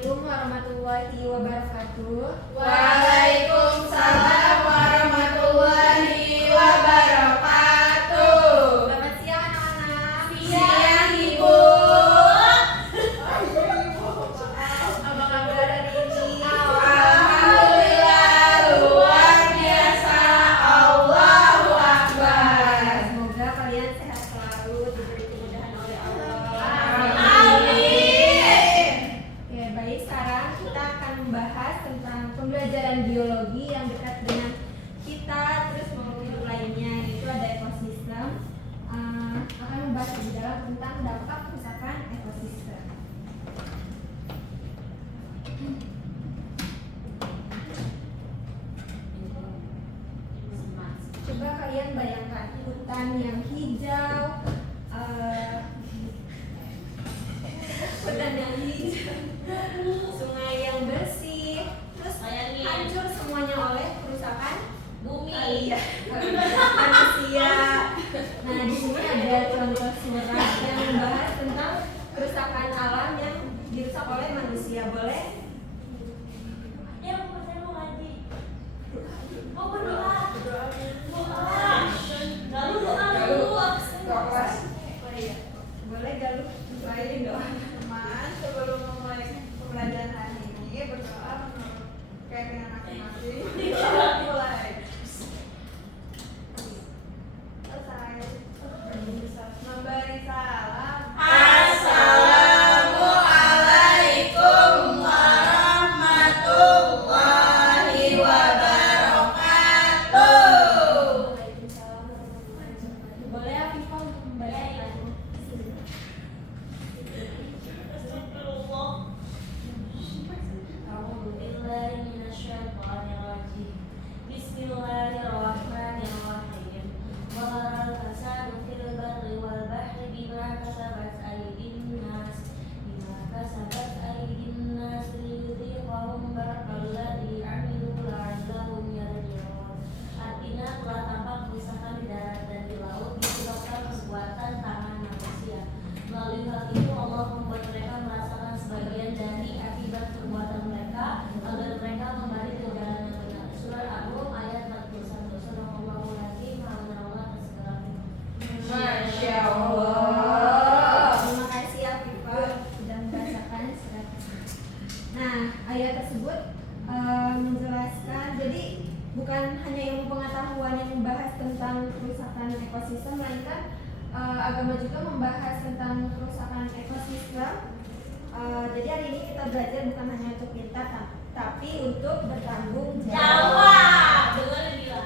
Assalamualaikum warahmatullahi wabarakatuh. Waalaikumsalam warahmatullahi wabarakatuh. Selamat siang anak-anak. Siang Ibu. Apa kabar hari ini? Alhamdulillah luar biasa. Allahu Akbar. Semoga kalian sehat selalu, diberi kemudahan oleh Allah. Amin. Oke, baik, sekarang kita akan membahas tentang pembelajaran biologi yang dekat dengan kita, terus makhluk hidup lainnya, yaitu ada ekosistem. Akan membahas lebih dalam tentang dampak kerusakan ekosistem. Coba kalian bayangkan hutan yang hijau, hutan yang hijau, sungai yang bersih, terus hancur semuanya oleh kerusakan Bumi. manusia. Nah, di sini ada contoh surat yang membahas tentang kerusakan alam yang dirusak oleh manusia. Boleh? Ya, saya mau ngaji. Mau berdoa. Lalu doa dulu. Oh iya. Boleh Galuh lain doa. Teman, sebelum memulai pembelajaran hari ini berdoa menurut keyakinan masing-masing. Mulai. Selesai. Memberi salam. Assalamualaikum warahmatullahi wabarakatuh. Boleh Afifah untuk membacakan? Bismillahirrahmanirrahim. Waral fasadu fil barri wal bahri bima kasabat aydin nas liyudhiqahum ba'dalladzi 'amilu la'allahum yarji'un. Artinya telah tampak kerusakan di darat dan di laut disebabkan perbuatan tangan manusia. Melalui hal itu Allah membuat mereka merasakan sebagian dari akibat perbuatan mereka agar mereka kembali ke jalan yang benar. Surah Ar-Rum ayat 41. Sadaqallahul azim. Alhamdulillah atas segala nikmat. Masya Allah. Terima kasih Afifah sudah membacakan surat. Nah, ayat tersebut menjelaskan, jadi bukan hanya ilmu pengetahuan yang membahas tentang kerusakan ekosistem, melainkan agama juga membahas tentang kerusakan ekosistem. Jadi hari ini kita belajar bukan hanya untuk pintar, tapi untuk bertanggung jawab. Jawab. Dengar dia.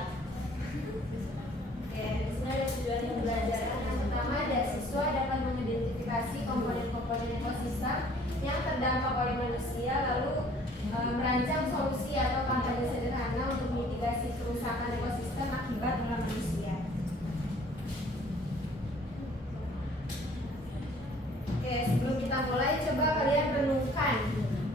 Oke, di sini ada tujuan pembelajaran. Yang pertama, ada siswa dapat mengidentifikasi komponen-komponen ekosistem yang terdampak oleh manusia, lalu merancang solusi atau kampanye sederhana untuk mitigasi kerusakan ekosistem akibat ulah manusia. Oke, sebelum kita mulai, coba kalian renungkan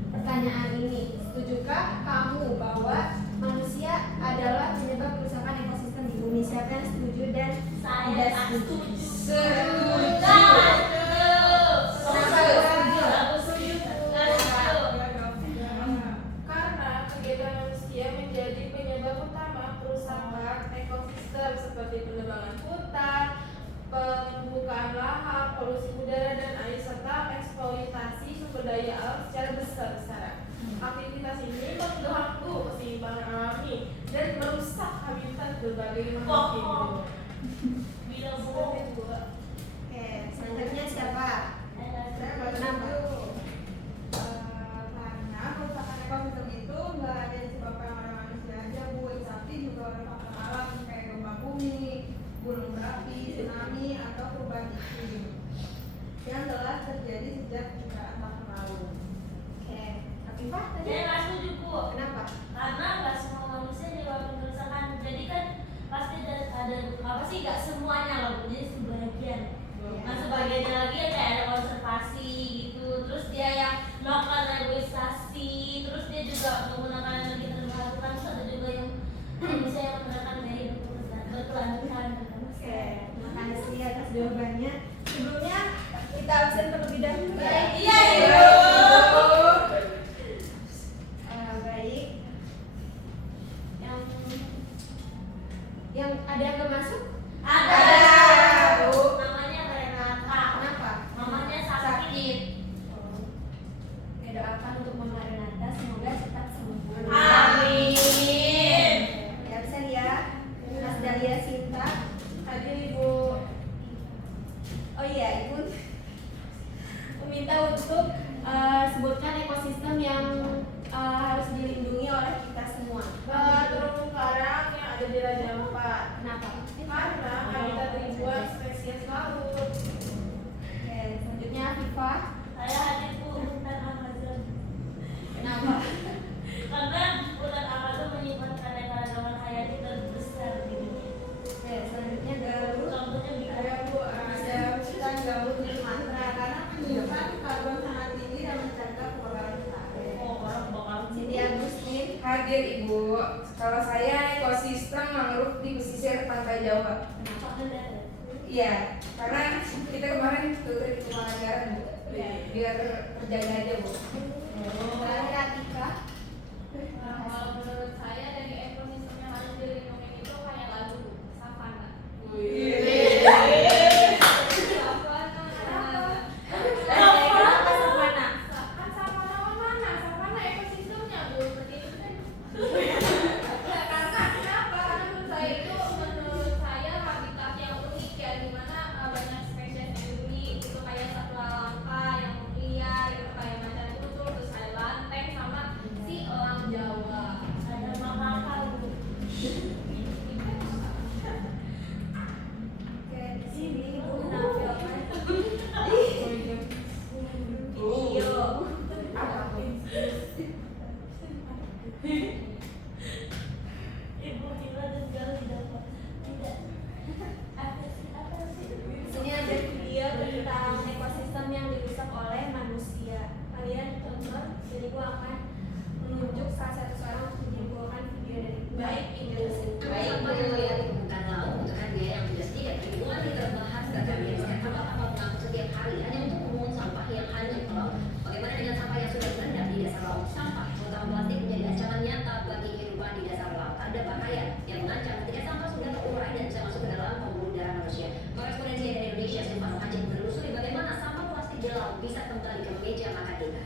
pertanyaan ini. Setujukah kamu bahwa manusia adalah penyebab kerusakan ekosistem di bumi? Siapa yang setuju dan Saya tidak tak setuju? setuju. Karena kegiatan manusia menjadi penyebab utama kerusakan ekosistem seperti penebangan hutan, pembukaan lahan, polusi udara dan air, serta eksploitasi sumber daya alam secara besar-besaran. Aktivitas ini mengganggu keseimbangan alami dan merusak habitat berbagai makhluk hidup. Bila bohong. Oke, selanjutnya siapa? Saya baca Kenapa? dulu. Karena kerusakan ekosistem itu nggak hanya disebabkan oleh manusia aja, Bu, tapi juga oleh faktor alam kayak gempa bumi, gunung berapi, tsunami, atau perubahan iklim yang telah terjadi sejak jutaan tahun lalu. Oke, Afifah tadi? Saya nggak setuju, Bu. Kenapa? Karena nggak semua manusia menyebabkan kerusakan. Jadi kan pasti ada apa sih? Nggak semuanya lah, Bu. Jadi sebagian. Nah, sebagiannya lagi ya kayak ada konservasi gitu. Terus dia yang melakukan reboisasi. Terus dia juga menggunakan energi terbarukan. Terus ada juga yang bisa yang menggunakan gaya hidup berkelanjutan. Oke, terima kasih atas jawabannya. Sebelumnya kita absen terlebih dahulu ya. Iya, Ibu. Yang ada yang nggak masuk? Ada. Bu. Namanya Renata. Kenapa? Mamanya sakit. Oke, doakan untuk Mama Renata semoga cepat sembuh. Amin. Ya, bisa ya. Mas Dahlia Sinta. Hadir Ibu. Oh iya, Ibu meminta untuk sebutkan ekosistem yang harus dilindungi oleh kita semua. Terumbu karang yang ada di Raja Ampat. Kenapa? Karena habitat ribuan spesies laut. Oke, selanjutnya Viva. Saya hadir Bu, hutan Amazon. Kenapa? Karena hutan Amazon menyimpan keanekaragaman hayati terbesar di dunia. Oke, selanjutnya Galuh. Contohnya di Ada Bu, ada hutan gambut di Sumatera karena menyimpan karbon sangat tinggi dan mencegah kebakaran hutan. orang bakal Siti Agustin. Hadir Ibu, kalau saya ekosistem mangrove di pesisir pantai Jawa. Kenapa Anda? Iya, karena kita kemarin tutup Manggaran Bu, biar terjaga aja Bu. Terakhir Atika. Kalau menurut saya dari ekosistem yang harus dilindungi itu kayak lagu savana. Kenapa Savana? Kan savana mana? Savana ekosistemnya Bu, seperti itu kan. Ya, karena kenapa? Karena menurut saya habitat yang unik ya, dimana banyak spesies unik itu kayak satwa langka yang liar itu kayak macan tutul, terus kayak lanteng sama si elang Jawa. Ada makakal Bu. Oke, di sini Ibu menampilkan video. Ibu Vila dan Gali dapat tidak apa sih? Di sini ada video tentang ekosistem yang dirusak oleh manusia. Kalian tonton, jadi Ibu akan menunjuk salah satu orang untuk menyimpulkan video dari baik Inggris. Sampah yang melihat di permukaan laut membutuhkan biaya yang tidak sedikit. Ribuan liter bahan bakar biasanya kapal-kapal mengangkut setiap hari hanya untuk memungut sampah yang hanyut ke laut. Bagaimana dengan sampah yang sudah terendam di dasar laut? Sampah, terutama plastik, menjadi ancaman nyata bagi kehidupan di dasar laut. Ada bahaya yang mengancam ketika sampah sudah terurai dan bisa masuk ke dalam pembuluh darah manusia. Korespondensi dari Indonesia, Silvano Hajin, menelusuri bagaimana sampah plastik di laut bisa kembali ke meja makan kita.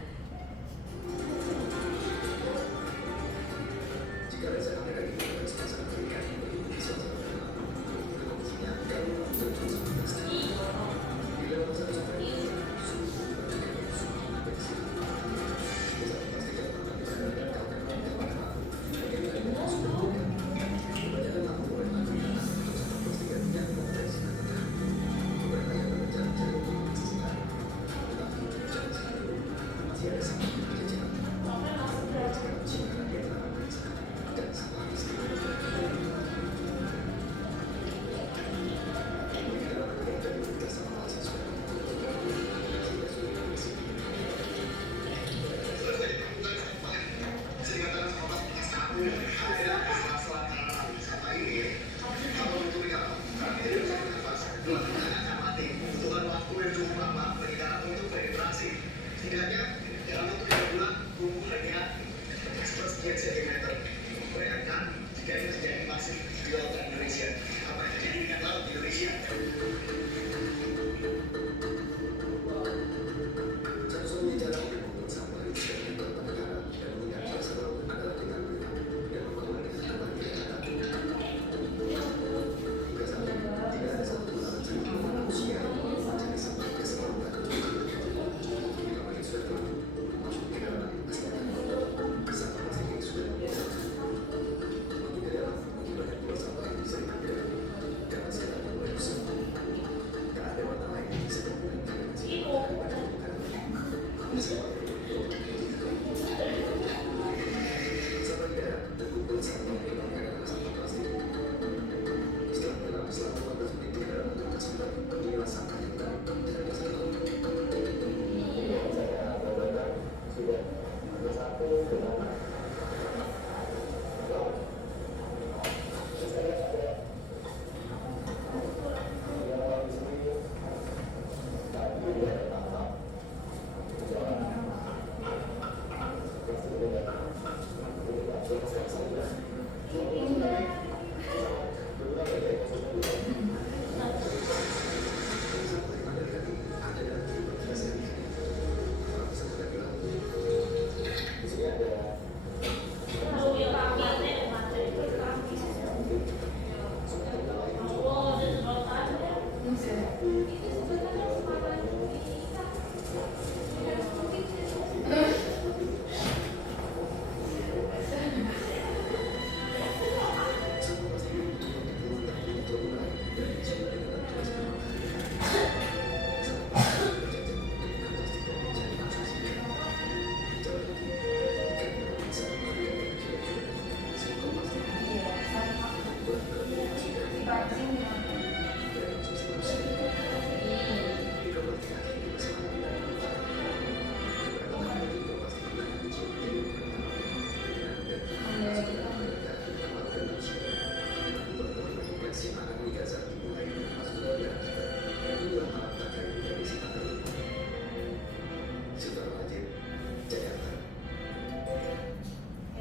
vaksin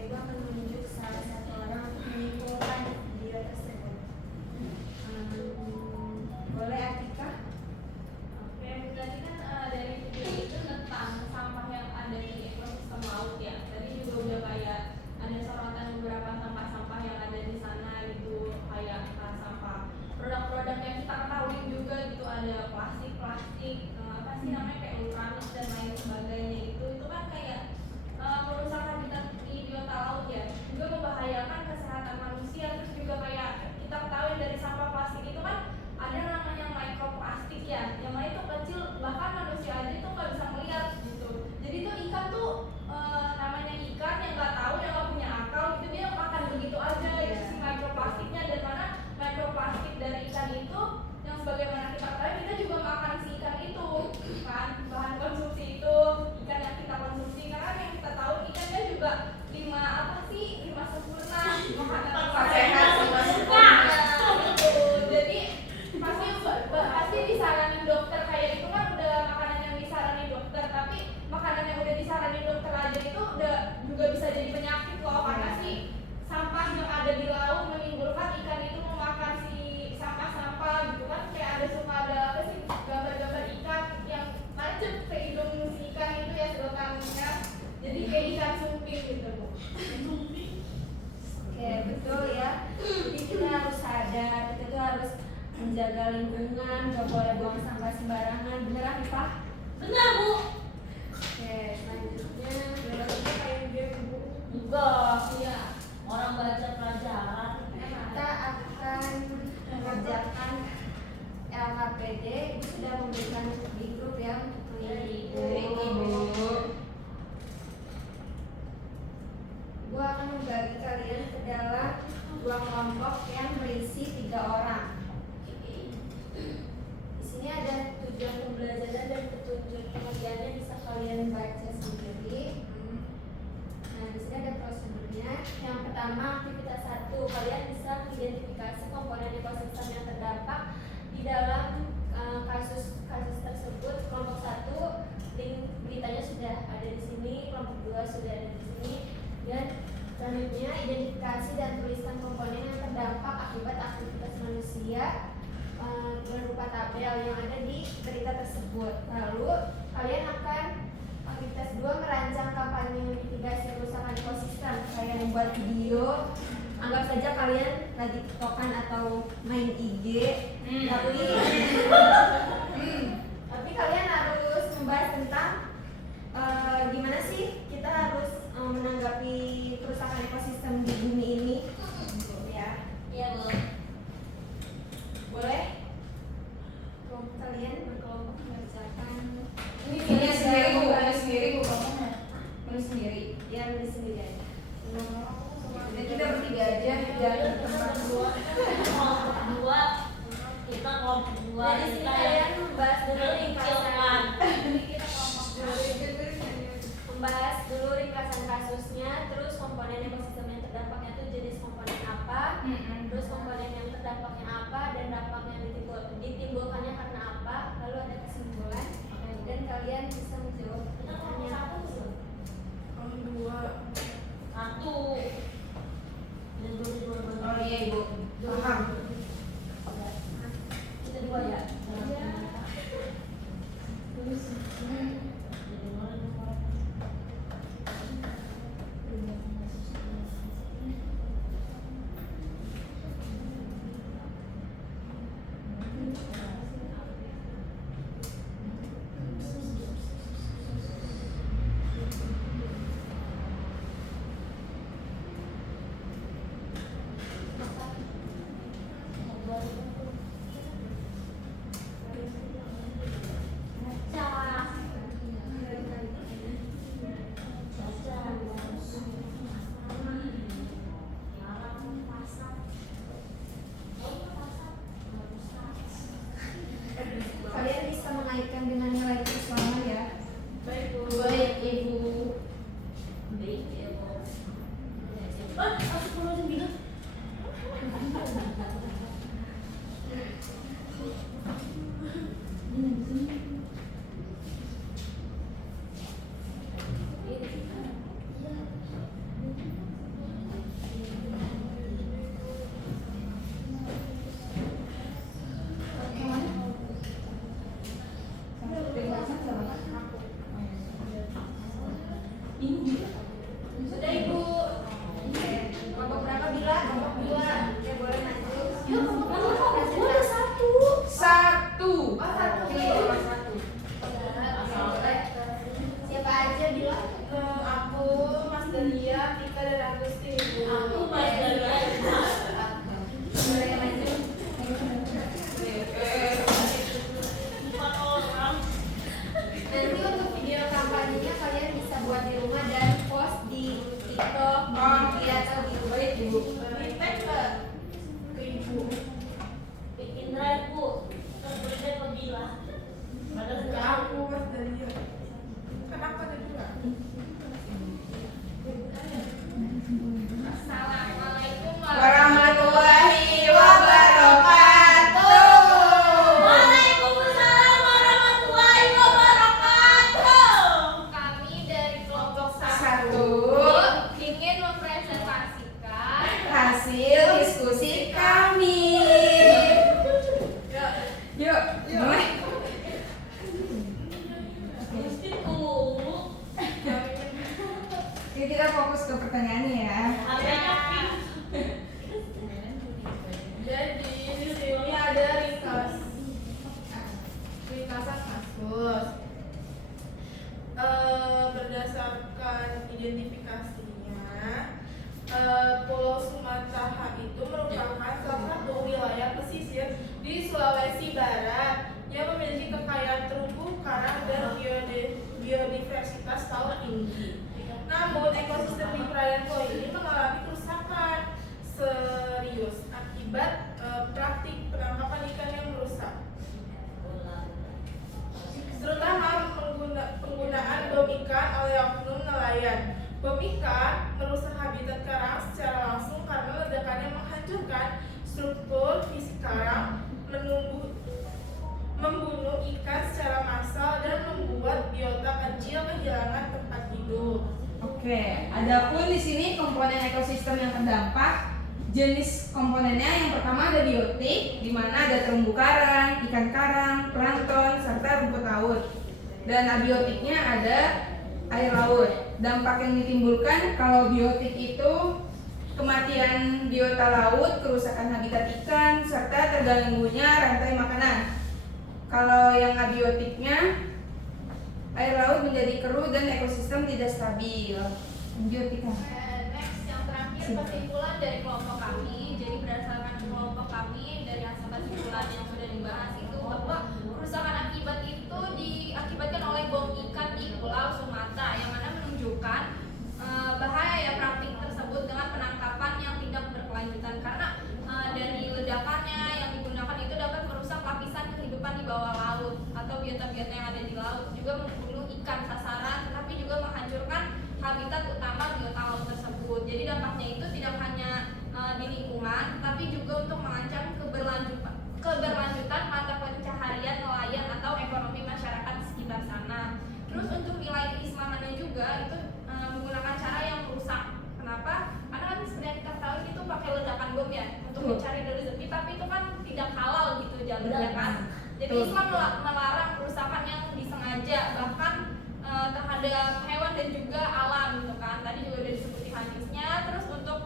Ibu akan menunjuk salah satu orang untuk menyimpulkan video tersebut. Boleh Atika? Oke, tadi kan dari video itu tentang sampah yang ada di ekosistem laut ya. Tadi juga udah kayak ada sorotan beberapa sampah-sampah yang ada di sana gitu, kayak sampah produk-produk yang kita ketahui juga gitu, ada plastik apa sih namanya kayak ultranik dan lain sebagainya itu kan kayak merusak habitat di biota laut ya, juga membahayakan kesehatan manusia. Terus juga kayak kita ketahui dari sampah plastik itu kan ada namanya mikroplastik ya, yang mana itu kecil, bahkan manusia aja itu nggak bisa melihat gitu. Jadi tuh ikan tuh namanya ikan yang nggak tahu, yang nggak punya akal gitu, dia makan begitu aja itu si mikroplastiknya. Dan mana mikroplastik dari ikan itu yang sebagaimana kita ketahui, kita juga makan si ikan itu kan, bahan konsumsi itu ikan yang kita konsumsi. Karena yang kita tahu ikannya juga lima sempurna makanan sehat, lima sempurna. gitu. Jadi pasti disaranin dokter, kayak itu kan udah makanan yang disaranin dokter, tapi makanan yang udah disaranin dokter aja itu udah juga bisa jadi penyakit loh, karena sih sampah yang ada di laut menimbulkan ikan itu memakan si sampah-sampah gitu kan. Kayak ada apa sih gambar-gambar ikan yang nancep ke hidung si ikan itu ya, sedotannya jadi kayak ikan sumping gitu Bu. Oke, betul ya. Jadi kita harus sadar, kita tuh harus menjaga lingkungan, gak boleh buang sampah sembarangan. Bener Afifah? Benar Bu. Oke, selanjutnya Kita kayak game Bu. Enggak, iya. Orang baca pelajaran. kita akan mengerjakan LKPD. Ibu sudah memberikan di grup ya untuk Ibu. Ibu akan membagi kalian ke dalam 2 kelompok yang berisi 3 orang. Di sini ada tujuan pembelajaran dan petunjuk pengerjaannya, bisa kalian baca sendiri. Nah, di sini ada prosedurnya. Yang pertama, aktivitas 1, kalian bisa identifikasi komponen ekosistem yang terdampak di dalam kasus tersebut. Kelompok 1, link beritanya sudah ada di sini. Kelompok 2 sudah ada di sini. Dan selanjutnya, identifikasi dan tuliskan komponen yang terdampak akibat aktivitas manusia berupa tabel yang ada di berita tersebut. Lalu kalian akan aktivitas 2, merancang kampanye mitigasi kerusakan ekosistem. Kalian membuat video, anggap saja kalian lagi tiktokan atau main IG, tapi kalian harus membahas tentang gimana sih kita harus menanggapi kerusakan ekosistem di bumi ini, ya. Iya Bu. Boleh? Kelompok kalian berkelompok mengerjakan Ini sendiri Bu, kelompoknya. Menulis sendiri. yang di sendiri aja. Jadi kita bertiga aja jangan tempat dua. Kelompok 2 kita kelompok 2 Jadi sini kita kalian membahas dulu kecilkan. membahas dulu ringkasan kasusnya, terus komponen ekosistem yang terdampaknya itu jenis komponen Udah satu. Satu. Oh, satu. Pilih nomor satu. Siapa aja bilang? Aku, Mas Delia, Tika dan Agustin. Aku Mas Delia. Boleh maju. 4 orang. Nanti untuk video kampanyenya kalian bisa buat di rumah dan post di TikTok, di IG atau di Ibu. Tag nggak ke ibu? Bikin drive Bu. Terus lebih lah. Padahal Ke aku, Mas Delia. Kenapa ada dua? Assalamualaikum Warahmatullahi wabarakatuh. Waalaikumsalam warahmatullahi wabarakatuh. Kami dari kelompok Satu. ingin mempresentasikan Hasil diskusi kami. Yuk, mulai. Agustin tunggu. Yuk kita fokus ke pertanyaannya ya. HP-nya pink. Jadi di sini ada ringkasan kasus. Berdasarkan identifikasinya, Pulau Sumatera itu merupakan salah satu wilayah pesisir di Sulawesi Barat yang memiliki kekayaan terumbu karang dan biodiversitas laut tinggi. Namun ekosistem di perairan pulau ini mengalami kerusakan serius akibat praktik penangkapan ikan yang merusak, terutama penggunaan bom ikan oleh oknum nelayan. Bom ikan merusak habitat karang secara langsung karena ledakannya menghancurkan struktur fisik karang, membunuh ikan secara massal dan membuat biota kecil kehilangan tempat hidup. Oke, adapun di sini komponen ekosistem yang terdampak, jenis komponennya yang pertama ada biotik, di mana ada terumbu karang, ikan karang, plankton, serta rumput laut. Dan abiotiknya ada air laut. Dampak yang ditimbulkan kalau biotik itu kematian biota laut, kerusakan habitat ikan, serta terganggunya rantai makanan. Kalau yang abiotiknya, air laut menjadi keruh dan ekosistem tidak stabil. Lanjut, Tika. Next, yang terakhir kesimpulan dari kelompok kami. Jadi berdasarkan kelompok kami dari hasil kesimpulan yang sudah dibahas itu bahwa kerusakan akibat itu diakibatkan oleh bom ikan di Pulau Sumatera yang mana menunjukkan bahaya praktik tersebut dengan penangkapan yang tidak berkelanjutan karena dari ledakannya yang digunakan itu dapat merusak lapisan kehidupan di bawah laut atau biota-biota yang ada di laut, juga membunuh ikan sasaran, tetapi juga menghancurkan habitat utama biota laut tersebut. Jadi dampaknya itu tidak hanya di lingkungan, tapi juga untuk mengancam keberlanjutan mata pencaharian nelayan atau ekonomi masyarakat di sekitar sana. Terus untuk nilai keislamannya juga itu menggunakan cara yang merusak. Kenapa? Karena kan seperti yang kita ketahui itu pakai ledakan bom ya untuk mencari rezeki, tapi itu kan tidak halal gitu jalurnya kan. Jadi Islam melarang kerusakan yang disengaja bahkan terhadap hewan dan juga alam gitu kan. Tadi juga udah disebut di hadisnya. Terus untuk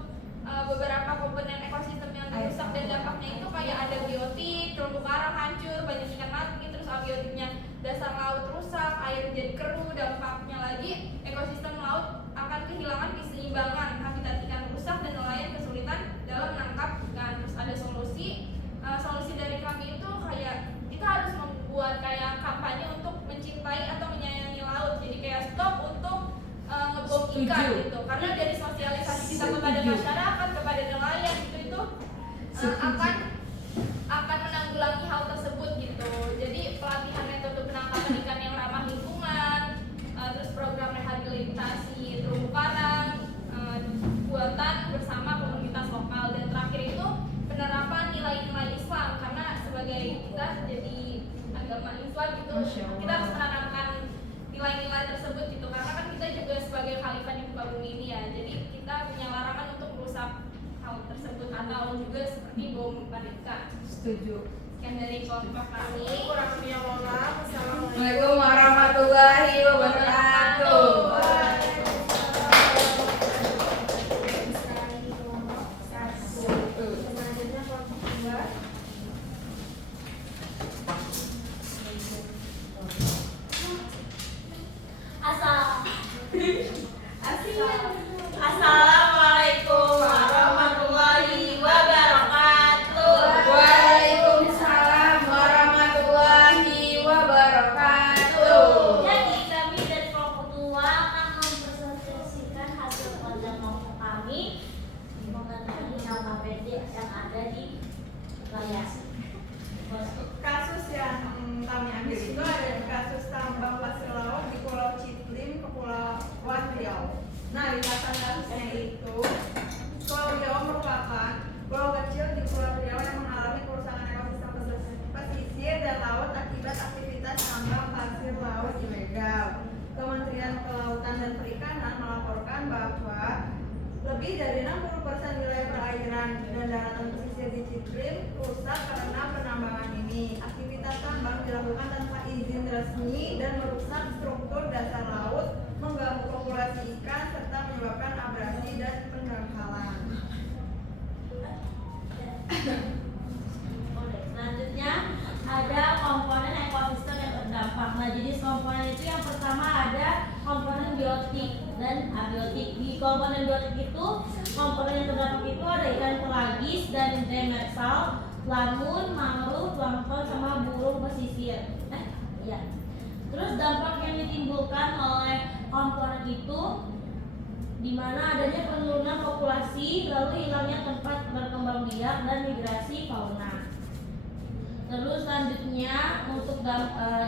beberapa komponen ekosistem yang dirusak dan dampaknya itu kayak ada biotik, terumbu karang hancur, banyak ikan mati, terus abiotiknya dasar laut rusak, air menjadi keruh, dampaknya lagi ekosistem laut akan kehilangan keseimbangan, habitat ikan rusak dan nelayan kesulitan dalam menangkap ikan. Terus ada solusi dari kami itu kayak kita harus membuat kayak kampanye untuk mencintai atau menyayangi laut. Jadi kayak stop untuk ngebom ikan gitu. Karena dari sosialisasi kita kepada masyarakat, kepada nelayan itu akan menanggulangi hal tersebut gitu. Jadi pelatihan metode penangkapan ikan yang ramah lingkungan, terus program rehabilitasi terumbu karang, buatan bersama komunitas lokal, dan terakhir itu penerapan nilai-nilai Islam karena sebagai kita jadi agama Islam gitu, kita harus menanamkan nilai-nilai tersebut gitu karena kan kita juga sebagai khalifah di muka bumi ini ya, jadi kita punya larangan untuk merusak hal tersebut atau juga seperti bom ikan. Setuju. Sekian dari kelompok kami. Kurang lebihnya mohon maaf. Assalamualaikum. Assalamualaikum warahmatullahi wabarakatuh. Selanjutnya kelompok 2. iklim rusak karena penambangan ini. Aktivitas tambang dilakukan tanpa izin resmi dan merusak struktur dasar laut, mengganggu populasi ikan, serta menyebabkan abrasi dan pendangkalan. Selanjutnya ada komponen ekosistem yang terdampak. Nah, jenis komponen itu yang pertama ada komponen biotik dan abiotik. Di komponen biotik itu komponen yang terdampak itu ada ikan pelagis dan demersal, lamun, mangrove, plankton sama burung pesisir. Iya. Terus dampak yang ditimbulkan oleh komponen itu di mana adanya penurunan populasi, lalu hilangnya tempat berkembang biak dan migrasi fauna. Terus selanjutnya untuk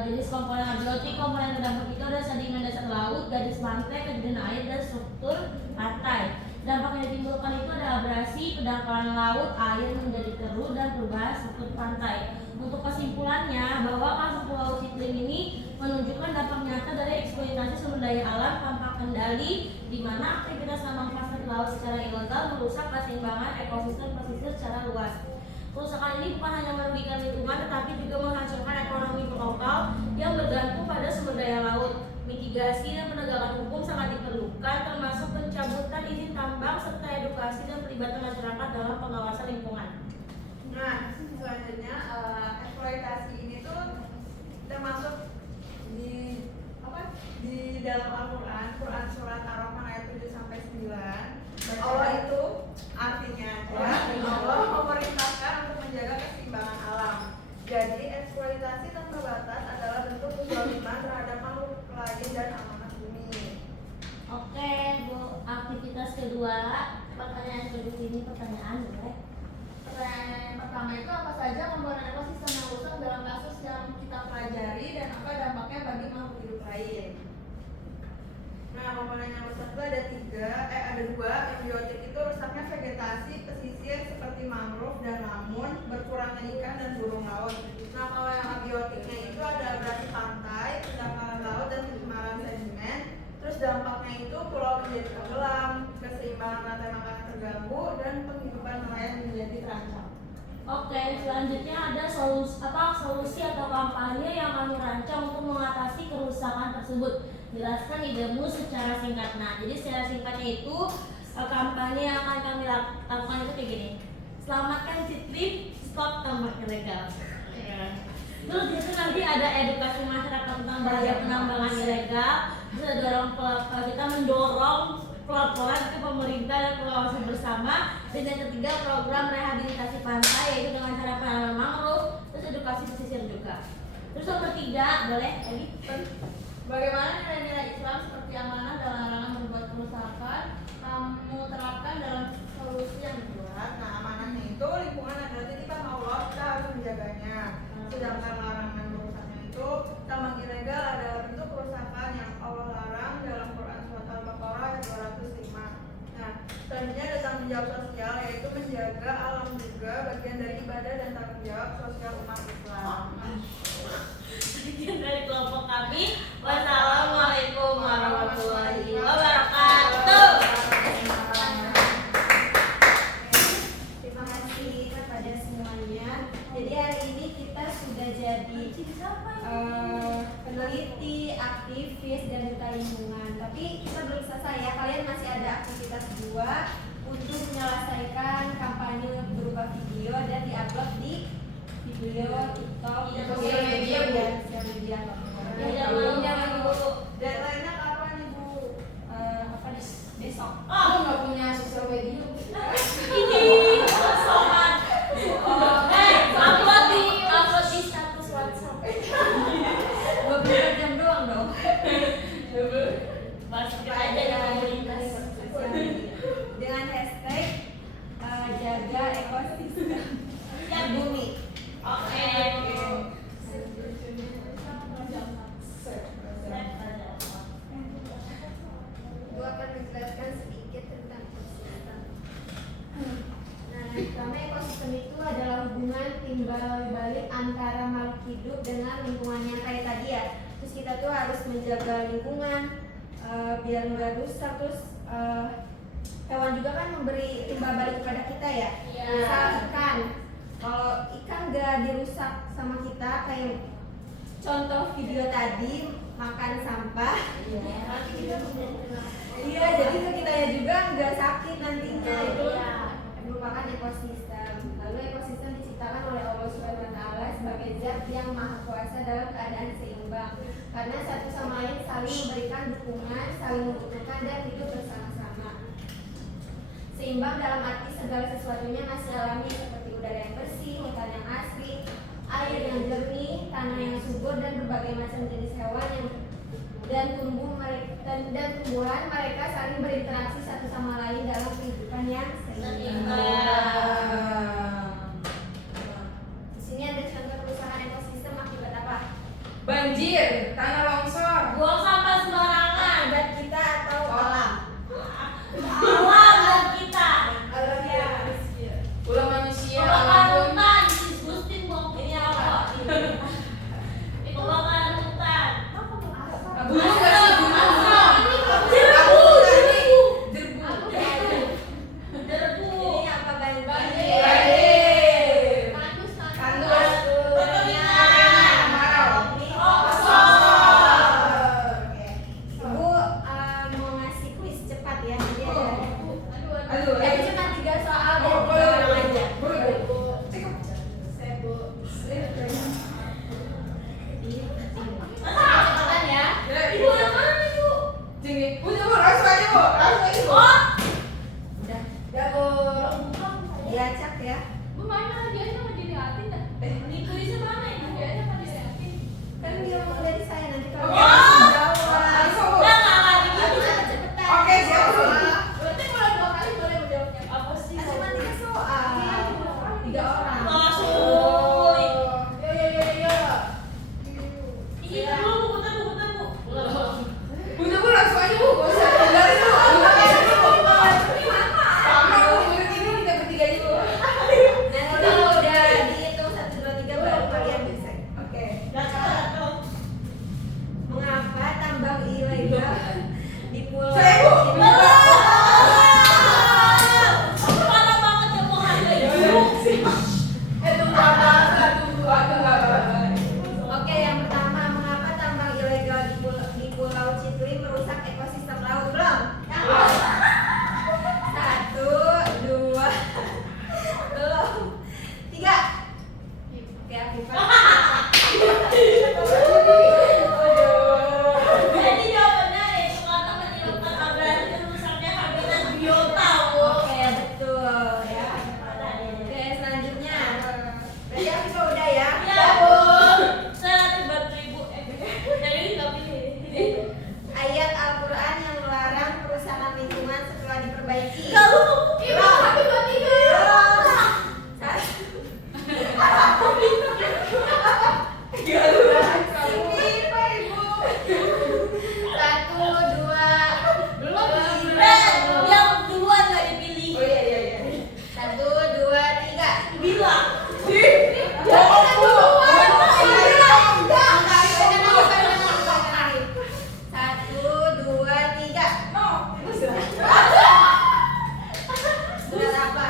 jenis komponen abiotik, komponen terdampak itu ada sedimen dasar laut, gadis pantai, kejadian air, dan struktur pantai. Dampak yang ditimbulkan itu ada abrasi, kedangkalan laut, air menjadi keruh, dan perubahan struktur pantai. Untuk kesimpulannya bahwa kasus polusi iklim ini menunjukkan dampak nyata dari eksploitasi sumber daya alam tanpa kendali, di mana aktivitas tambang pasir laut secara ilegal merusak keseimbangan ekosistem pesisir secara luas. Kerusakan ini bukan hanya merugikan lingkungan, tetapi juga menghancurkan ekonomi lokal yang bergantung pada sumber daya laut. Mitigasi dan penegakan hukum sangat diperlukan, termasuk pencabutan izin tambang serta edukasi dan pelibatan masyarakat dalam pengawasan lingkungan. Nah, selanjutnya eksploitasi ini tuh termasuk di dalam Al-Quran, Quran surat Ar-Rahman ayat 7 sampai 9. Allah itu artinya Allah memerintahkan untuk menjaga keseimbangan alam. Jadi eksploitasi tanpa batas adalah bentuk kezaliman terhadap makhluk lain dan amanah bumi. Oke, Bu, aktivitas kedua, pertanyaan kedua ini pertanyaan boleh? Pertanyaan yang pertama itu apa saja komponen ekosistem yang rusak dalam kasus yang kita pelajari dan apa dampaknya bagi makhluk hidup lain? Nah, komponen yang rusak itu ada dua. Yang biotik itu rusaknya vegetasi pesisir seperti mangrove dan lamun, berkurangnya ikan dan burung laut. Nah, kalau yang abiotiknya itu ada abrasi pantai, kedangkalan laut dan pencemaran sedimen. Terus dampaknya itu pulau menjadi tenggelam, keseimbangan rantai makanan terganggu, dan penghidupan nelayan menjadi terancam. Oke, selanjutnya ada solusi atau kampanye yang kami rancang untuk mengatasi kerusakan tersebut. Jelaskan idemu secara singkat. Nah, jadi secara singkatnya itu kampanye yang akan kami lakukan itu kayak gini. Selamatkan Citrip, stop tambang ilegal. Terus itu nanti ada edukasi masyarakat tentang bahaya penambangan ilegal. Terus kita mendorong pelaporan ke pemerintah dan pengawasan bersama. Dan yang ketiga program rehabilitasi pantai, yaitu dengan cara penanaman mangrove, terus edukasi pesisir juga. Terus yang ketiga, boleh Eli? Bagaimana nilai-nilai Islam seperti amanah dan larangan berbuat kerusakan kamu terapkan dalam solusi yang dibuat? Nah, amanahnya itu lingkungan adalah titipan Allah, kita harus menjaganya. Sedangkan larangan merusaknya itu tambang ilegal adalah bentuk kerusakan yang Allah larang dalam Quran surat Al-Baqarah ayat 205. Nah, selanjutnya ada tanggung jawab sosial, yaitu menjaga alam juga bagian dari ibadah dan tanggung jawab sosial umat Islam. Sekian dari kelompok kami. Wassalamualaikum warahmatullahi wabarakatuh. Terima kasih kepada semuanya. Jadi hari ini kita sudah jadi peneliti, aktivis, dan duta lingkungan. Tapi kita belum selesai ya. Kalian masih ada aktivitas 2 untuk menyelesaikan kampanye berupa video dan diupload di video, TikTok, sosial media, Bu. sosial media. Jangan dulu. Deadline-nya kapan Ibu? Apa besok? Aku nggak punya sosial media. Ini kosongan. Upload di status WhatsApp. 24 jam doang dong. Masukin aja ya komunitas. Dengan hashtag jaga ekosistem bumi. Oke. Gue akan menjelaskan sedikit tentang ekosistem. Nah, pertama ekosistem itu adalah hubungan timbal balik antara makhluk hidup dengan lingkungannya kayak tadi ya. Terus kita tuh harus menjaga lingkungan biar nggak rusak. Terus hewan juga kan memberi timbal balik kepada kita ya. Iya. Misal ikan Kalau ikan gak dirusak sama kita, kayak contoh video tadi makan sampah. Iya, jadi ke kitanya juga nggak sakit nantinya. Itu merupakan ekosistem. Lalu ekosistem diciptakan oleh Allah Subhanahu Wa Taala sebagai zat yang maha kuasa dalam keadaan seimbang. Karena satu sama lain saling memberikan dukungan, saling membutuhkan dan hidup bersama-sama. Seimbang dalam arti segala sesuatunya masih alami seperti udara yang bersih, hutan yang asri, air yang jernih, tanah yang subur dan berbagai macam jenis hewan yang dan tumbuhan mereka saling berinteraksi satu sama lain dalam kehidupan yang seimbang. Di sini ada contoh kerusakan ekosistem akibat apa? Banjir, tanah longsor. Buang sampah sembarangan. Akibat kita atau alam? Alam dan kita. Ulah manusia. Kebakaran hutan. Sis Gustin buang ini apa? Kebakaran hutan. Gunung nggak sih? Gunung. Debu. Ini apa banjir? Banjir. Tandus. Tandus. Ibu mau ngasih kuis cepat ya. Jadi ada Aduh. cuma 3 soal dan Oh, 3 boleh. orang aja. Boleh. Cepetan ya. Ya, Ibu yang mana ibu? Sini. Udah, Bu. Langsung aja, Bu. Langsung aja, Bu. Oh. Udah. Ya, Bu. Diacak ya. Bu mana hadiahnya mau dilihatin dah? Ini tulisnya mana ibu? Hadiahnya mau dilihatin. Kan ngomong dari saya nanti kalau Oke. dia jawab. Langsung, Bu. Udah nggak lagi Tapi gitu. cepet-cepetan. Oke, siap, Bu. Berarti mulai 2 kali boleh menjawabnya. Apa sih? Kan cuma 3 soal. 3 orang. Masuk. Ini dulu buku bu. Udah, Bu. Langsung aja, Bu. Gak usah tinggalin, Bu. Udah, aja, Bu. Sama, Bu. Menurut ini kita bertiga aja, Bu. Nanti kalau udah dihitung 1, 2, 3 baru kalian bisa. Oke. Datang. Mengapa tambang ilegal di Pulau Saya, Bu. Cina? Parah banget ya mau harga ibu. Tunggu apa? Oke, yang pertama, mengapa tambang ilegal di Pulau Citui merusak ekosistem laut? Belum? 1, 2, belum. 3. Oke, aku Jadi jawabannya yaitu karena menyebabkan abrasi dan rusaknya habitat biota. Oke, betul ya. Oke, selanjutnya. Berarti aku juga udah ya. Ya bu. Saya nanti bantu ibu. Dari ini nggak pilih. Ayat Al-Quran yang melarang kerusakan lingkungan setelah diperbaiki. Kalau Belum. Belum. Satu, dua, belum. yang duluan nggak dipilih. Oh, iya. 1, 2, 3. Bilang. Satu, dua, tiga. Surat apa?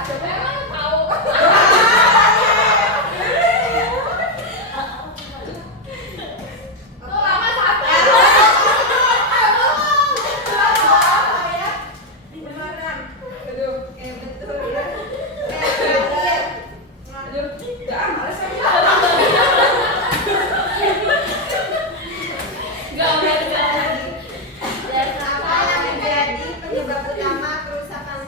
Aduh. Oke, betul ya. Terakhir. Aduh. Ya, males aja. Dan apa yang menjadi penyebab utama kerusakan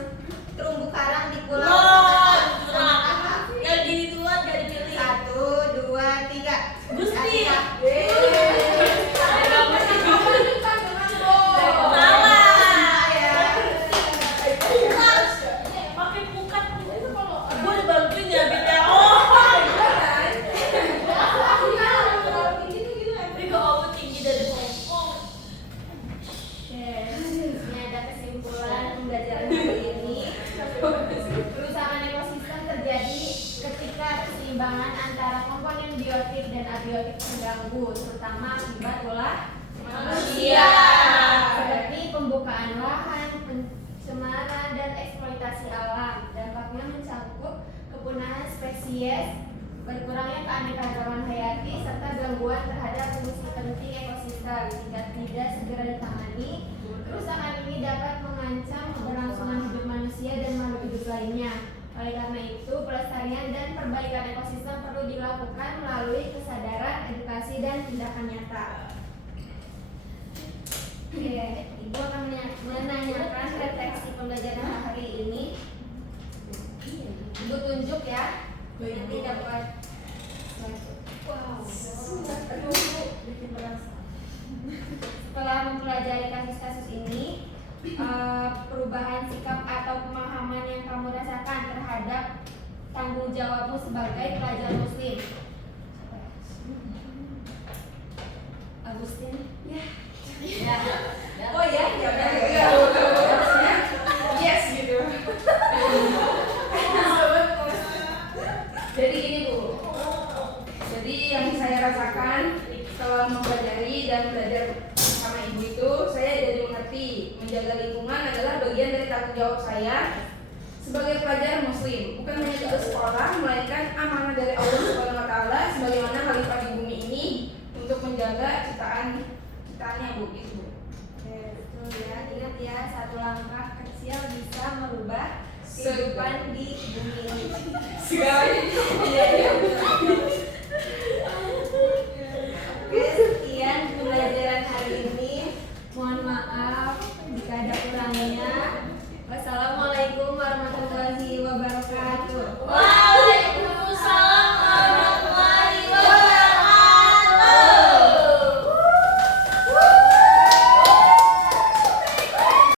terumbu karang di Pulau Lot. Krakatau? Yang di duluan nggak dipilih. 1, 2, 3. Gusti. Salah ya. Pakai pukat. Gue dibantuin ya beda. Oh. Tapi kamu tinggi dari Hongkong. Oke, ini ada kesimpulan pembelajaran hari ini. Kerusakan ekosistem terjadi ketika keseimbangan antara komponen biotik dan abiotik terganggu, terutama akibat ulah Manusia. seperti pembukaan lahan, pencemaran dan eksploitasi alam. Dampaknya mencakup kepunahan spesies, berkurangnya keanekaragaman hayati, serta gangguan terhadap fungsi penting ekosistem. Jika tidak segera ditangani, kerusakan ini dapat mengancam keberlangsungan hidup manusia dan makhluk hidup lainnya. Oleh karena itu, pelestarian dan perbaikan ekosistem perlu dilakukan melalui kesadaran, edukasi, dan tindakan nyata. Oke, Ibu akan menanyakan refleksi pembelajaran hari ini. Ibu tunjuk ya, nanti dapat. Wow. Setelah mempelajari kasus-kasus ini, perubahan sikap atau pemahaman yang kamu rasakan terhadap tanggung jawabmu sebagai pelajar muslim. Agustin? Ya. Oh ya, harusnya yes gitu. Jadi gini Bu, jadi yang saya rasakan setelah mempelajari dan belajar sama Ibu itu, saya jadi mengerti menjaga lingkungan adalah bagian dari tanggung jawab saya sebagai pelajar muslim, bukan hanya tugas sekolah, melainkan amanah dari Allah Subhanahu wa taala sebagaimana khalifah di bumi ini untuk menjaga ciptaannya Bu, gitu. Oke, betul ya. Ingat ya, satu langkah kecil bisa merubah kehidupan di bumi ini. Segalanya. Iya.